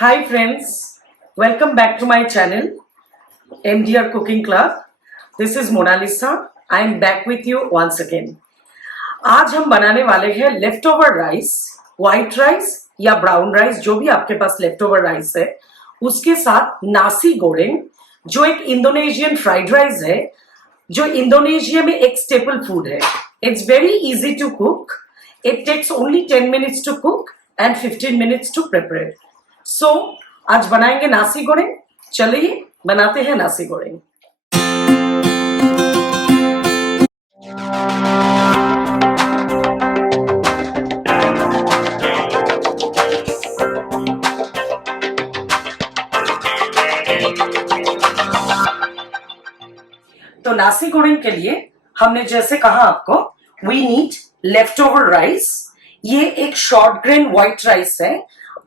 Hi friends, welcome back to my channel MDR Cooking Club. This is Monalisa. I am back with you once again. आज हम बनाने वाले हैं left over rice, white rice या brown rice, जो भी आपके पास लेफ्ट ओवर राइस है, उसके साथ नासी गोरेंग, जो एक इंडोनेशियन फ्राइड राइस है, जो इंडोनेशिया में एक स्टेपल फूड है. It's very easy to cook. It takes only 10 minutes to cook and 15 minutes to prepare. So आज बनाएंगे नासी गोरेंग. चलिए बनाते हैं नासी गोरेंग. तो नासी गोरेंग के लिए हमने जैसे कहा आपको, we need left over rice. ये एक शॉर्ट ग्रेन व्हाइट राइस है.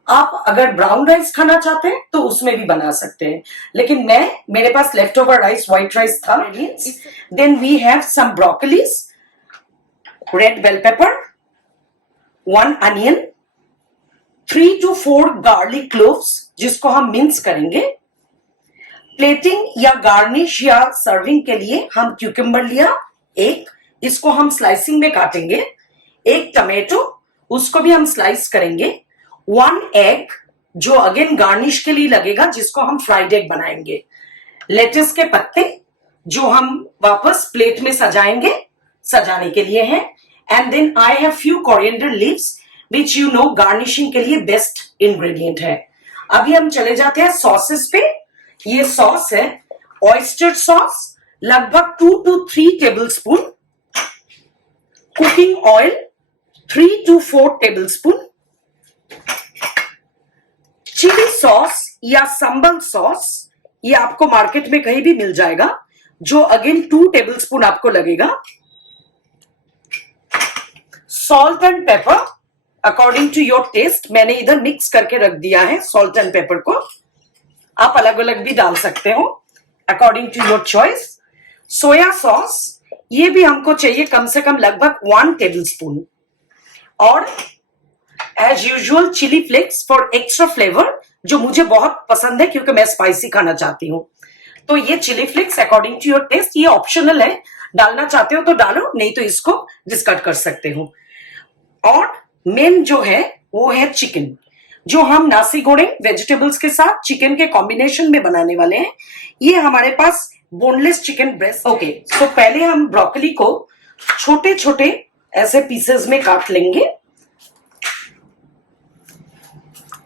आप अगर ब्राउन राइस खाना चाहते हैं तो उसमें भी बना सकते हैं, लेकिन मेरे पास left over rice white rice था. Then we have some broccolis, red bell pepper, 1 onion, 3 to 4 garlic cloves जिसको हम मिंस करेंगे. प्लेटिंग या गार्निश या सर्विंग के लिए हम क्यूकम्बर लिया एक, इसको हम स्लाइसिंग में काटेंगे. एक टमेटो, उसको भी हम स्लाइस करेंगे. 1 एग, जो अगेन गार्निश के लिए लगेगा, जिसको हम फ्राइड एग बनाएंगे. लेटस के पत्ते जो हम वापस प्लेट में सजाने के लिए हैं. And then I have few coriander leaves which you know garnishing के लिए बेस्ट इंग्रेडिएंट है. अभी हम चले जाते हैं सॉसेस पे. ये सॉस है ऑयस्टर सॉस, लगभग 2 to 3 tablespoon. Cooking oil 3 to 4 tablespoon. Chilli sauce या संबल सॉस, ये आपको मार्केट में कहीं भी मिल जाएगा, जो अगेन 2 टेबलस्पून आपको लगेगा. Salt and pepper according to your taste. मैंने इधर मिक्स करके रख दिया है सॉल्ट एंड पेपर को. आप अलग अलग भी डाल सकते हो according to your choice. Soya sauce, ये भी हमको चाहिए कम से कम लगभग 1 टेबलस्पून. और as usual chilli flakes for extra flavour, जो मुझे बहुत पसंद है क्योंकि मैं स्पाइसी खाना चाहती हूँ. तो ये chilli flakes according to your taste, ये ऑप्शनल है. डालना चाहते हो तो डालो, नहीं तो इसको डिस्कार्ड कर सकते हो. और मेन जो है वो है चिकन, जो हम नासी गोरेंग वेजिटेबल्स के साथ चिकन के कॉम्बिनेशन में बनाने वाले हैं. ये हमारे पास बोनलेस चिकन ब्रेस्ट. ओके, तो पहले हम ब्रोकली को छोटे छोटे ऐसे पीसेस में काट लेंगे.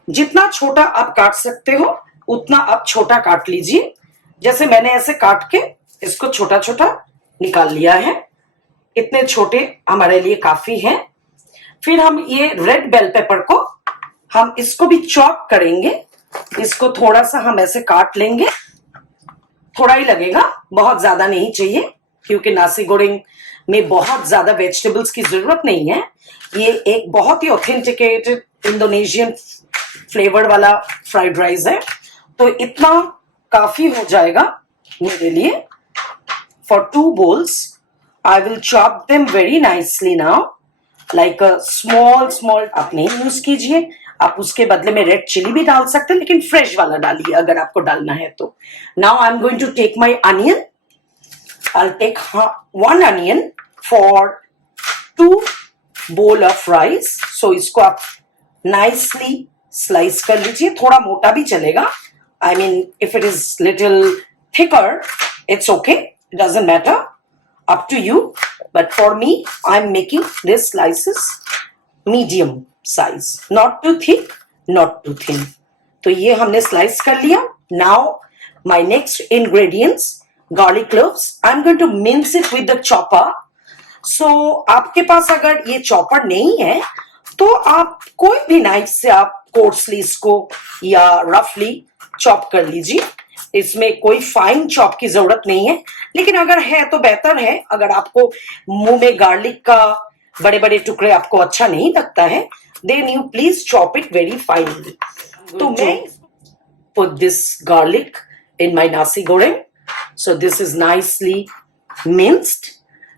जितना छोटा आप काट सकते हो उतना आप छोटा काट लीजिए. जैसे मैंने ऐसे काट के इसको छोटा छोटा निकाल लिया है. इतने छोटे हमारे लिए काफी हैं. फिर हम ये रेड बेल पेपर को हम इसको भी चॉप करेंगे. इसको थोड़ा सा हम ऐसे काट लेंगे. थोड़ा ही लगेगा, बहुत ज्यादा नहीं चाहिए, क्योंकि नासी गोरेंग में बहुत ज्यादा वेजिटेबल्स की जरूरत नहीं है. ये एक बहुत ही ऑथेंटिकेटेड इंडोनेशियन फ्लेवर वाला फ्राइड राइस है, तो इतना काफी हो जाएगा मेरे लिए. For 2 bowls I will chop them very nicely now, like a small. आप नहीं यूज कीजिए, आप उसके बदले में रेड चिली भी डाल सकते हैं, लेकिन फ्रेश वाला डालिए अगर आपको डालना है तो. Now I am going to take my onion. I take 1 onion for 2 bowl of rice. So इसको आप नाइसली स्लाइस कर लीजिए. थोड़ा मोटा भी चलेगा. I mean if it is little thicker it's okay, it doesn't matter, up to you, but for me I'm making this slices medium size, not too thick, not too thin. तो ये हमने slice कर लिया. Now my next ingredients, garlic cloves. I'm going to mince it with the chopper. So आपके पास अगर ये chopper नहीं है तो आप कोई भी नाइफ से आप कोर्सली इसको या रफली चॉप कर लीजिए. इसमें कोई फाइन चॉप की जरूरत नहीं है, लेकिन अगर है तो बेहतर है. अगर आपको मुंह में गार्लिक का बड़े बड़े टुकड़े आपको अच्छा नहीं लगता है, then you please chop it very finally. तो मैं put this garlic in my nasi goreng. So this is nicely minced.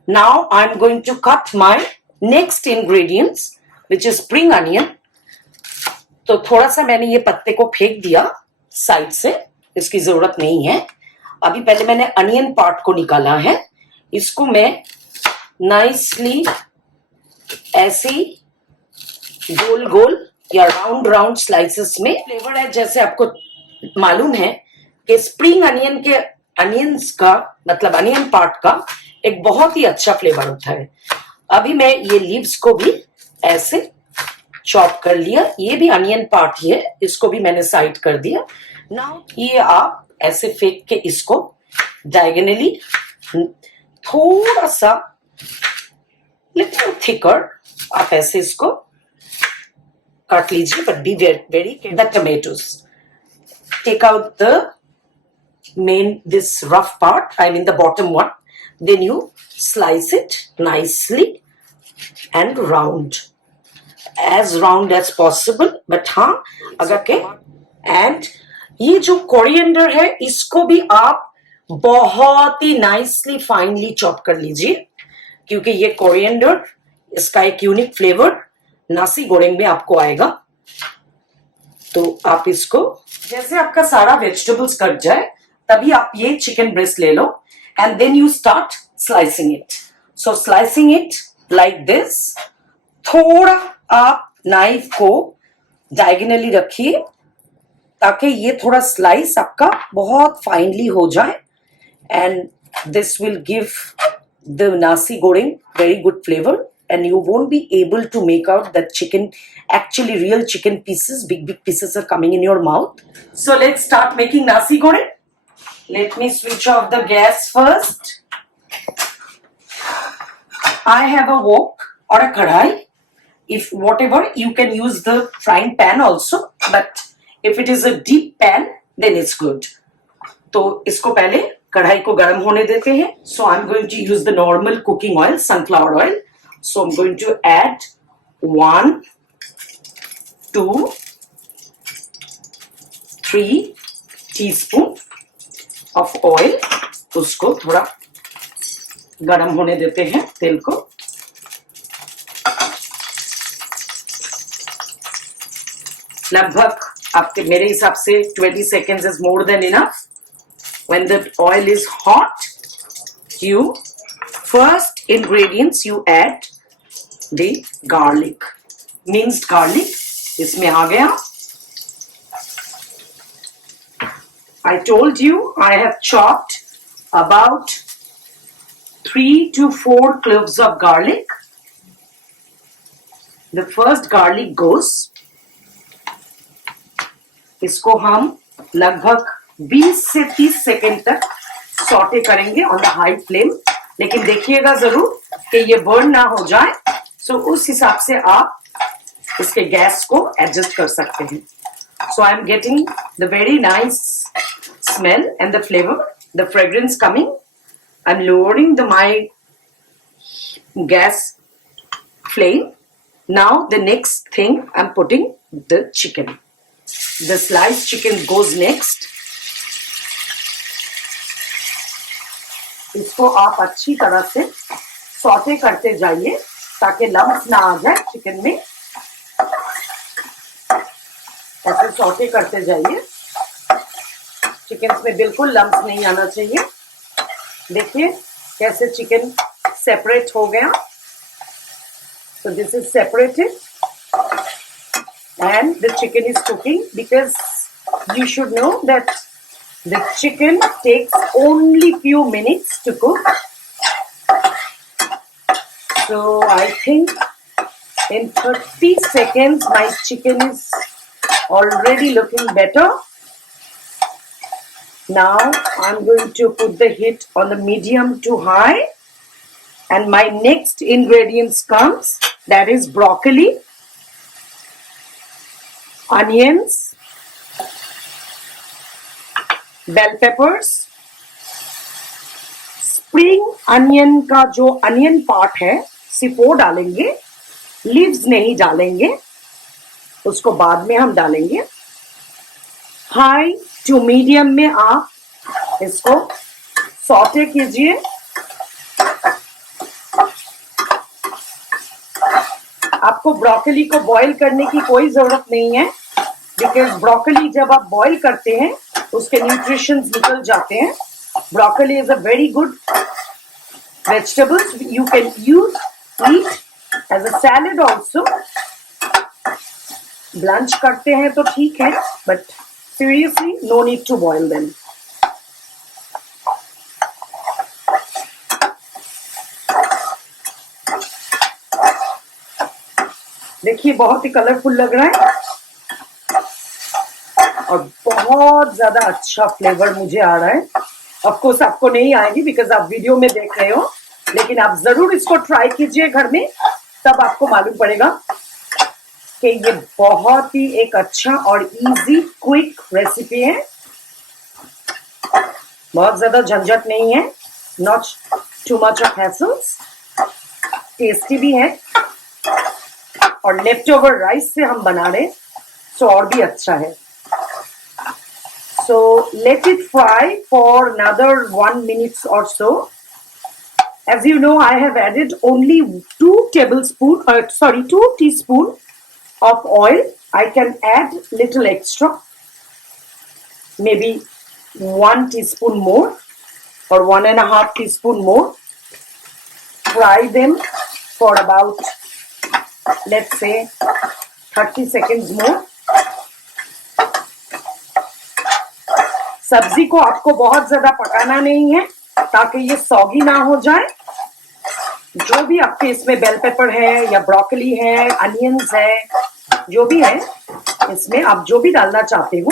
Now I am going to cut my next ingredients, which is spring onion. तो थोड़ा सा मैंने ये पत्ते को फेंक दिया साइड से, इसकी जरूरत नहीं है। अभी पहले मैंने अनियन पार्ट को निकाला है, इसको मैं नाइसली ऐसे गोल गोल या राउंड राउंड स्लाइसेस में। फ्लेवर है, जैसे आपको मालूम है कि स्प्रिंग अनियन के अनियंस का मतलब अनियन पार्ट का एक बहुत ही अच्छा फ्लेवर होता है। अभी मैं ये लीव्स को भी ऐसे चॉप कर लिया, ये भी अनियन पार्ट ही है, इसको भी मैंने साइड कर दिया। नाउ ये आप ऐसे फेंक के इसको डायगोनली थोड़ा सा लिटिल थिकर आप ऐसे इसको काट लीजिए, but be very the tomatoes take out the main this rough part, I mean the bottom one, then you slice it nicely and round as possible, but हाँ अगर के and ये जो कोरिएंडर है इसको भी आप बहुत ही नाइसली फाइनली चॉप कर लीजिए, क्योंकि ये कोरिएंडर इसका एक यूनिक फ्लेवर नासी गोरेंग में आपको आएगा। तो आप इसको जैसे आपका सारा वेजिटेबल्स कट जाए तभी आप ये चिकन ब्रेस्ट ले लो and then you start slicing it. So slicing it like this, थोड़ा आप नाइफ को डायगोनली रखिए ताकि ये थोड़ा स्लाइस आपका बहुत फाइनली हो जाए and this will give the nasi goreng very good flavour and you won't be able to make out that chicken, actually real chicken pieces, big pieces are coming in your mouth. So let's start making nasi goreng. Let me switch off the gas first. I have a wok or a kadhai. If whatever, you can use the frying pan also, but if it is a deep pan, then it's good. तो इसको पहले कढ़ाई को गर्म होने देते हैं. So I'm going to use the normal cooking oil, sunflower oil. So I'm going to add 1, 2, 3 teaspoon of oil. उसको थोड़ा गरम होने देते हैं तेल को. लगभग आपके मेरे हिसाब से 20 seconds is more than enough. When the oil is hot, you first ingredients you add the garlic, minced garlic. इसमें आ गया. I told you I have chopped about 3 to 4 cloves of garlic. The first garlic goes. इसको हम लगभग 20 से 30 second तक saute करेंगे on the high flame. लेकिन देखिएगा जरूर कि ये बर्न ना हो जाए. सो उस हिसाब से आप इसके गैस को एडजस्ट कर सकते हैं. So I am getting the very nice smell and the flavour, the fragrance coming. I am lowering the my gas flame. Now the next thing I'm putting the chicken. The sliced chicken goes next. इसको आप अच्छी तरह से sauté करते जाइए ताकि lumps ना आ जाए चिकन में. ऐसे सौटे करते जाइए. चिकन में बिल्कुल लम्स नहीं आना चाहिए. देखिए कैसे चिकन सेपरेट हो गया. So this is separated and the chicken is cooking, because you should know that the chicken takes only few minutes to cook. So I think in 30 seconds my chicken is already looking better. Now I'm going to put the heat on the medium to high. And my next ingredients comes, that is broccoli, onions, bell peppers, spring onion का जो onion part है सिर्फ वो डालेंगे, leaves नहीं डालेंगे, उसको बाद में हम डालेंगे. हाई टू मीडियम में आप इसको सॉटे कीजिए. आपको ब्रोकली को बॉईल करने की कोई जरूरत नहीं है. बिकॉज ब्रोकली जब आप बॉईल करते हैं उसके न्यूट्रिशंस निकल जाते हैं. Broccoli is a very good vegetables. You can use eat as a salad also. Blanch करते हैं तो ठीक है, but seriously no need to boil them. देखिए बहुत ही कलरफुल लग रहा है और बहुत ज्यादा अच्छा फ्लेवर मुझे आ रहा है. ऑफ कोर्स आपको नहीं आएगी बिकॉज आप वीडियो में देख रहे हो, लेकिन आप जरूर इसको ट्राई कीजिए घर में, तब आपको मालूम पड़ेगा कि ये बहुत ही एक अच्छा और इजी क्विक रेसिपी है. बहुत ज्यादा झंझट नहीं है, not too much of hassles. Tasty भी है और लेफ्ट ओवर राइस से हम बना रहे, सो और भी अच्छा है. So let it fry for another 1 minute or so. As you know, I have added only 2 teaspoon of oil. I can add little extra, maybe 1 teaspoon more or 1.5 teaspoon more. Fry them for about, let's say, 30 seconds more. सब्जी को आपको बहुत ज्यादा पकाना नहीं है ताकि ये सॉगी ना हो जाए. जो भी आपके इसमें बेल पेपर है या ब्रोकली है, अनियंस है, जो भी है इसमें आप जो भी डालना चाहते हो,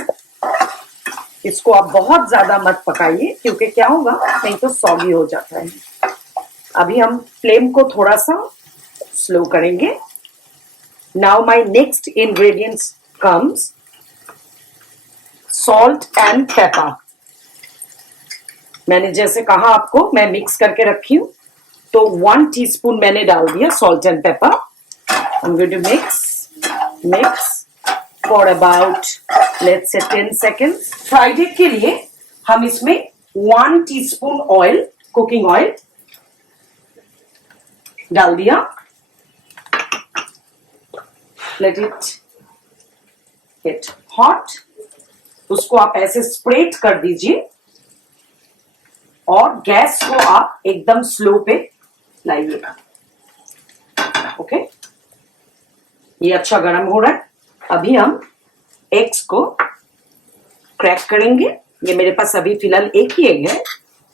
इसको आप बहुत ज्यादा मत पकाइए क्योंकि क्या होगा, नहीं तो सॉगी हो जाता है. अभी हम फ्लेम को थोड़ा सा स्लो करेंगे. Now my next ingredients comes salt and paper. मैंने जैसे कहा आपको, मैं मिक्स करके रखी हूं, तो 1 टीस्पून मैंने डाल दिया salt and pepper. I am going to mix for about, let's say 10 seconds. Friday के लिए हम इसमें 1 टीस्पून ऑयल, कुकिंग ऑयल डाल दिया. Let it get hot. उसको आप ऐसे स्प्रेड कर दीजिए और गैस को आप एकदम स्लो पे लाइएगा. ओके, ये अच्छा गर्म हो रहा है. अभी हम एग्स को क्रैक करेंगे. ये मेरे पास अभी फिलहाल एक ही एग है,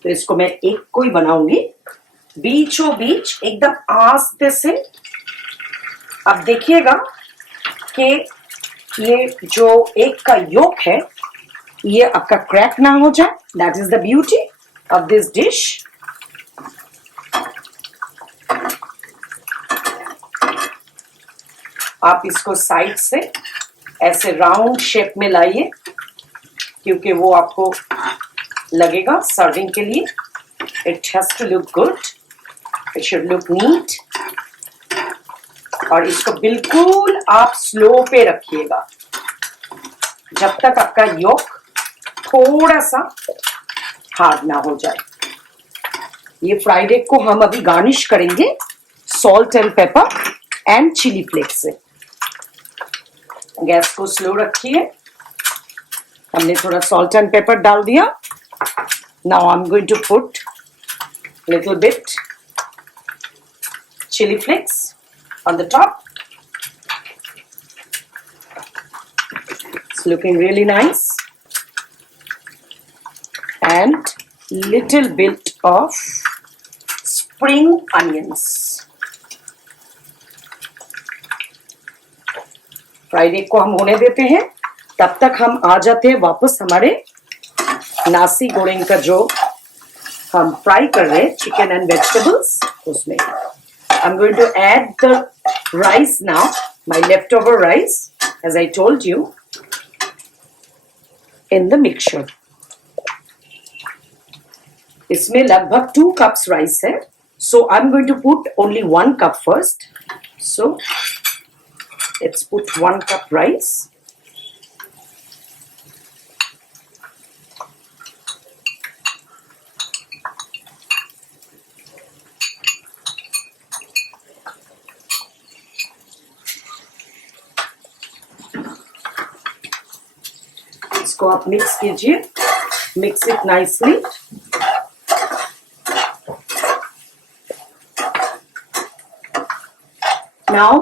तो इसको मैं एक को ही बनाऊंगी. बीचों बीच एकदम आस्ते से आप देखिएगा कि ये जो एग का योक है ये आपका क्रैक ना हो जाए. That is the beauty of this dish. आप इसको साइड से ऐसे राउंड शेप में लाइए क्योंकि वो आपको लगेगा सर्विंग के लिए. It has to look good, it should look neat. और इसको बिल्कुल आप स्लो पे रखिएगा जब तक आपका योक थोड़ा सा हार्ड ना हो जाए. ये फ्राइड एग को हम अभी गार्निश करेंगे salt and pepper and chilli flakes से. गैस को स्लो रखिए. हमने थोड़ा सॉल्ट एंड पेपर डाल दिया. Now I am going to put little bit chilli flakes on the top. It's looking really nice. And little bit of spring onions. Friday को हम होने देते हैं. तब तक हम आ जाते हैं वापस हमारे नासी गोरेंग का जो हम फ्राई कर रहे हैं चिकन एंड वेजिटेबल्स उसमें. I'm going to add the rice now, my leftover rice, as I told you, in the mixture. इसमें लगभग 2 cups rice है, so I'm going to put only 1 cup first. So let's put 1 cup rice. इसको आप mix कीजिए, mix it nicely. Now,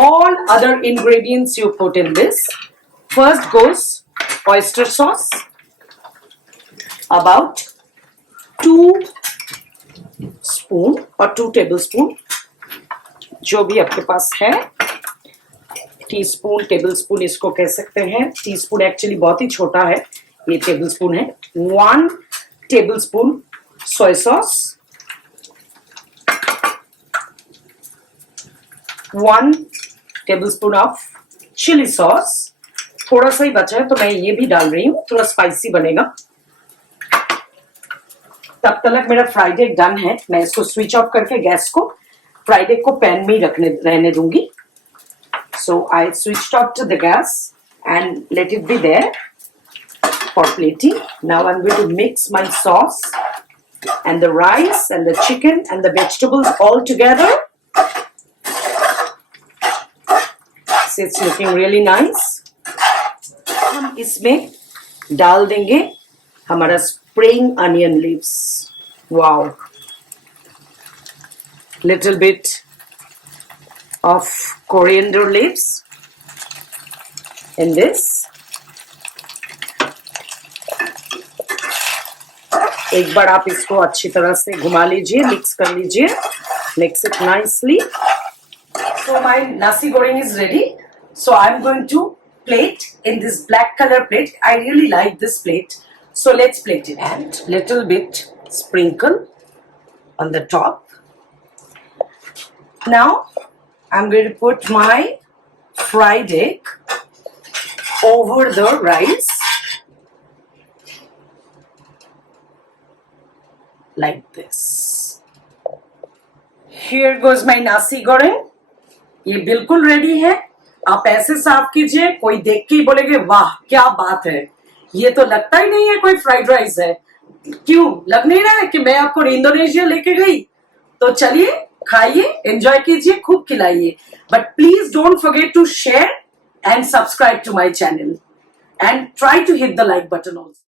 all other ingredients you put in this. First goes oyster sauce, about 2 spoon or 2 tablespoon, जो भी आपके पास है। Teaspoon, tablespoon इसको कह सकते हैं। टीस्पून एक्चुअली बहुत ही छोटा है, ये टेबलस्पून है। 1 tablespoon soya sauce, 1 tablespoon of chilli sauce. थोड़ा सा ही बचा है तो मैं ये भी डाल रही हूँ, थोड़ा स्पाइसी बनेगा। तब तक मेरा फ्राइड एग डन है। मैं इसको स्विच ऑफ करके गैस को, फ्राइड एग को पैन में ही रहने दूंगी। So I switched off to the gas and let it be there for plating. Now I am going to mix my sauce and the rice and the chicken and the vegetables all together. It's looking really nice. हम इसमें डाल देंगे हमारा spring onion leaves. Wow, little bit of coriander leaves in this. एक बार आप इसको अच्छी तरह से घुमा लीजिए, मिक्स कर लीजिए, mix it nicely. So my nasi goreng is ready. So I'm going to plate in this black color plate. I really like this plate. So let's plate it. And little bit sprinkle on the top. Now I'm going to put my fried egg over the rice. Like this. Here goes my nasi goreng. ये बिल्कुल ready है। आप ऐसे सर्व कीजिए, कोई देख के ही बोलेगे वाह क्या बात है। ये तो लगता ही नहीं है कोई फ्राइड राइस है। क्यों लग नहीं रहा है कि मैं आपको इंडोनेशिया लेके गई? तो चलिए खाइए, एंजॉय कीजिए, खूब खिलाइए। But please don't forget to share and subscribe to my channel and try to hit the like button also.